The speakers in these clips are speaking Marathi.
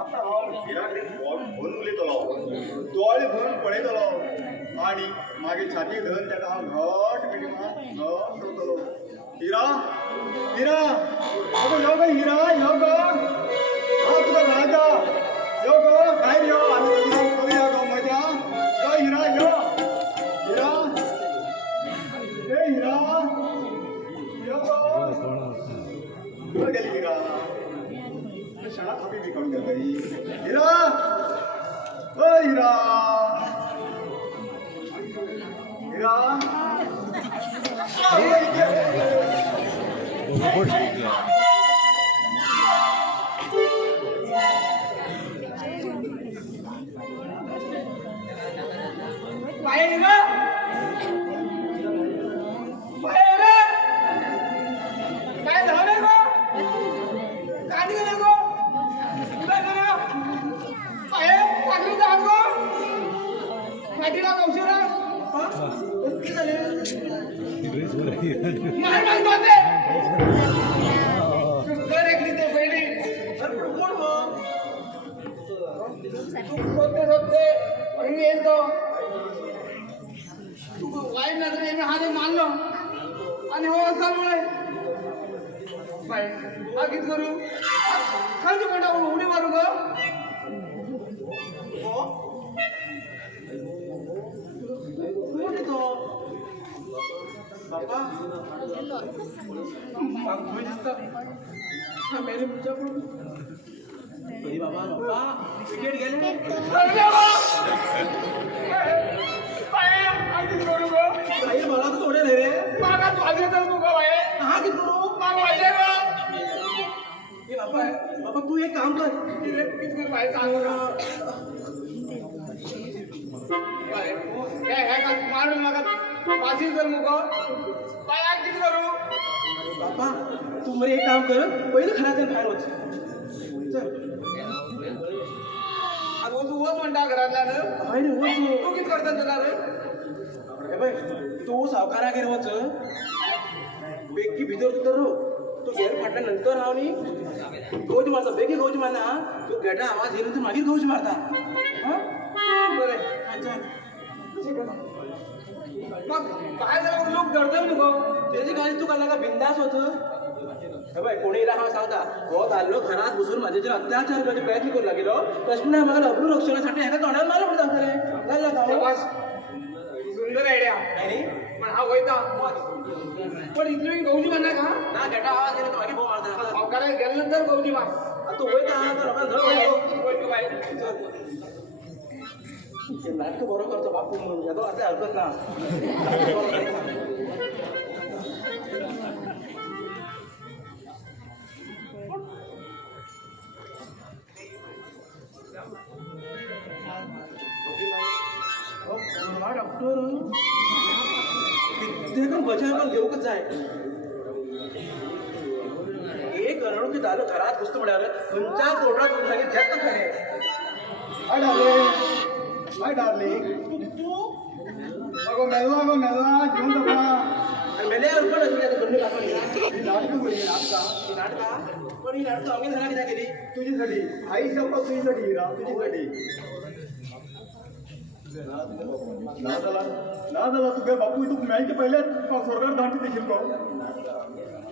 आता हांव हिराकडे फोन उलयतलो दोळे भरून पळयतलो आनी मागीर छाती धरून ताका हांव घट मिटींग घट करतलो हिरा हिरा अगो यो गो हिरा यो गो हांव तुका राजा यो गो भायर यो आमी दोगांय करुया गो मजा यो हिरा यो हिरा ए हिरा यो गो खंय गेली हिरा शाळा थांबी बी काढून घ्या काही हिरा ओ हिरा हिरा वाईट नजरेने हात मारलो आणि हो असल्यामुळे हा किती करू खर्च मोठा उडी मारू ग बापा सांगतोय दिसत मेरे मुझ्याकडून कधी बाबा बाबा क्रिकेट गेले काही मला तर थोडे नाही रे मागात वाजले तर तू का बाय हा की तू माग वाजले का ए बाबा बाबा तू एक काम कर किती बाय सांग बाय काय है का मारून मागत वाजी जर मुको बाय आज किती करू बाबा तू मरे एक काम कर पहिले घरातून बाहेर होत चल अगो तू होत म्हणता घरातला रे बाहेर होत तू किती करता तुला रे तू सावकारागेर वच बेगी भितर उतरू तू घेर फाटल्यानंतर हांव न्ही गवज मारता बेगी गवज मारना तू गेटा आवाज येयलो तू मागीर गवज मारता बरें काय जाल्यार लोक धरता न्हू गो तेजी काळजी तुका नाका बिंदास वच हे पळय कोणी येयला हांव सांगता हो दादलो घरांत बसून म्हाजेचेर अत्याचार करपाचो प्रयत्न करूं लागलो कशें म्हाका लग्न रक्षणासाठी हेका तोंडार मारलो म्हणटा सांगता सुंदर आयडिया पण हा वयता पण इतली गवजी मारना का ना गेटा आवाज येयलो मागीर भोव मारता सावकारा गेले नंतर गवजी मार तू वयता तर लोकांक धर वय बाय नाटक बरो करतो बापू म्हणून येदो आतां हरकत ना डॉक्टर कित्येक बचाव घेऊकच जाय एक अनोळखी झालं घरात घुसतो म्हळ्यार खंयच्या कोर्टात वचून सांगेल जत्त खरें हाय डार्लिंग अगो मेल्ला घेऊन जाता मेल्यावर पण अशी आता दोन्ही नाटकां पण ही नाटकं आम्ही झाला कित्याक केली तुझीसाठी आई शपथ तुझीसाठी हिरा तुझीसाठी ना जाला तुगे बापूय तुका मेळचे पयलेच स्वर्गार धाडटा ते शिल्को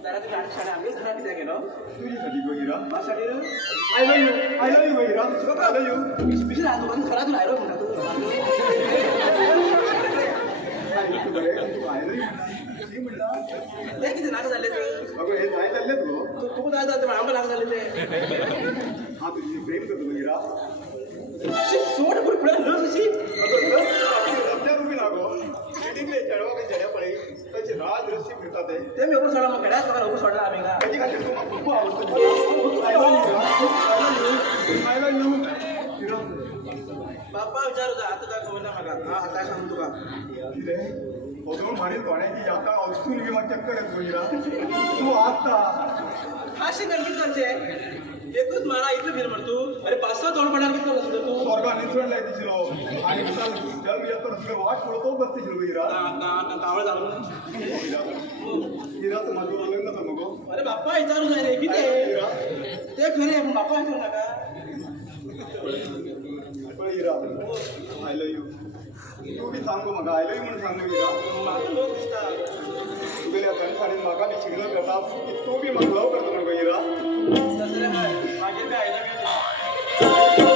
जरा तुझ्या शाळा आम्हीच घरा कित्याक गेलो तुझीसाठी गो हिरा माझ्यासाठी I love you go Hira I love you पिशे राहतो पण घरातून आयलो म्हणा तू ते किती नाका झाले अगो हे नाही चाललेत गो तू काय जाते आम्हाला नाका झाले ते हा तुझी प्रेम करतो हिरा सोड पुढे पुढे न कशी रस्त्यावर उभी लागो शेतीतले चढवा काही चढ्या पळी त्याची राज रस्सी फिरतात ते मी उभं सोडा मग घड्याच बघा उभं सोडला आम्ही का त्याची खातीर तू म्हाका खूप आवडतो आय लव यू हिरा बाप्पा विचारू आता काय खबर ना म्हाका हा काय सांगू तुका अजून म्हणेन कोण्याची याका अजून बी म्हाका चक्कर येत हिरा तू आता अशी गणकित करचे एकूच मारा इथं फिर म्हणतो अरे 5-6 तोंड पडार किती करतो तू स्वर्गा निसरण लाय दिसलो आणि जल येतो तुझे वाट पडतो बसते हिरा कावळ जाऊन हिरा तर माझं लग्न तर नको अरे बाप्पा विचारू जाय रे किती ते खरे बाप्पा विचारू नका पण हिरा आय लव्ह यू तू बी सांगू म्हाका आय लव्ह यू म्हणून सांगू हिरा म्हाका लोक दिसता तुगेल्या फ्रेंड्सांनी म्हाका बी सिग्नल करता की तू बी म्हाका लव करता न्हू हिरा तसले हय मागीर बी आय लव्ह यू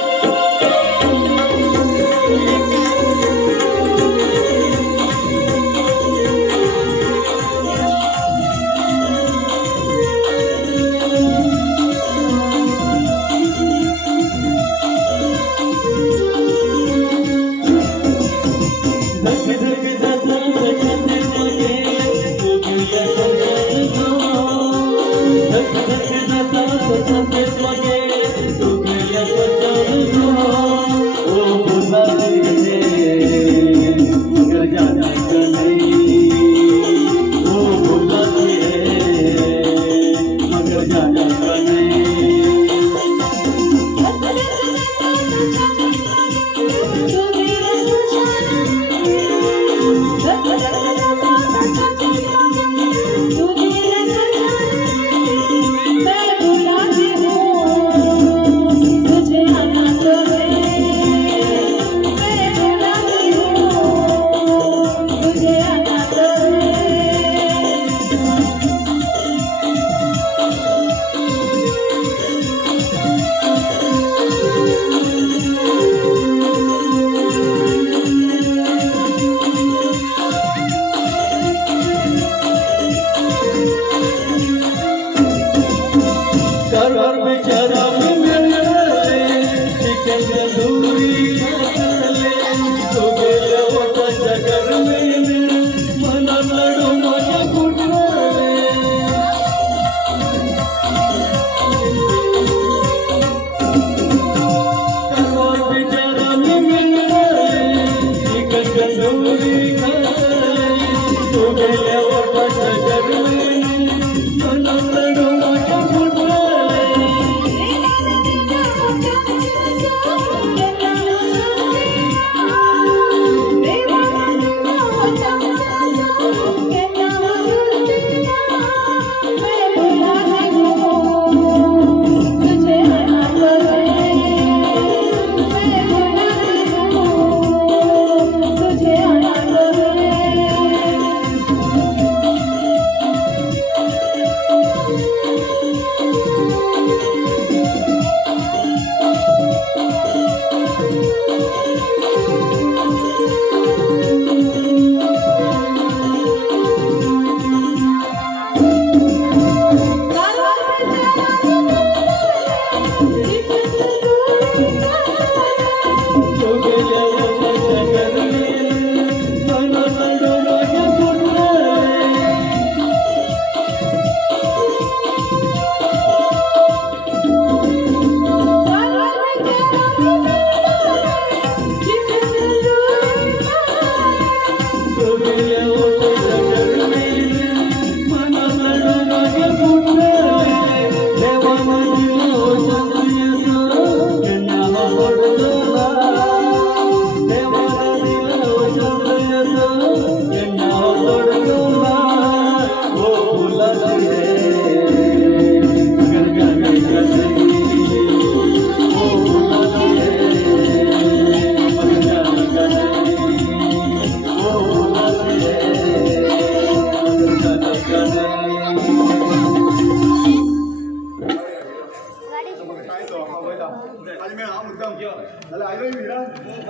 आज मैं आम एकदम चल आई लव यू हीरा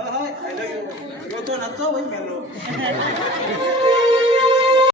हाय हाय आय लव्ह यू यो तो नाचो वय मेलो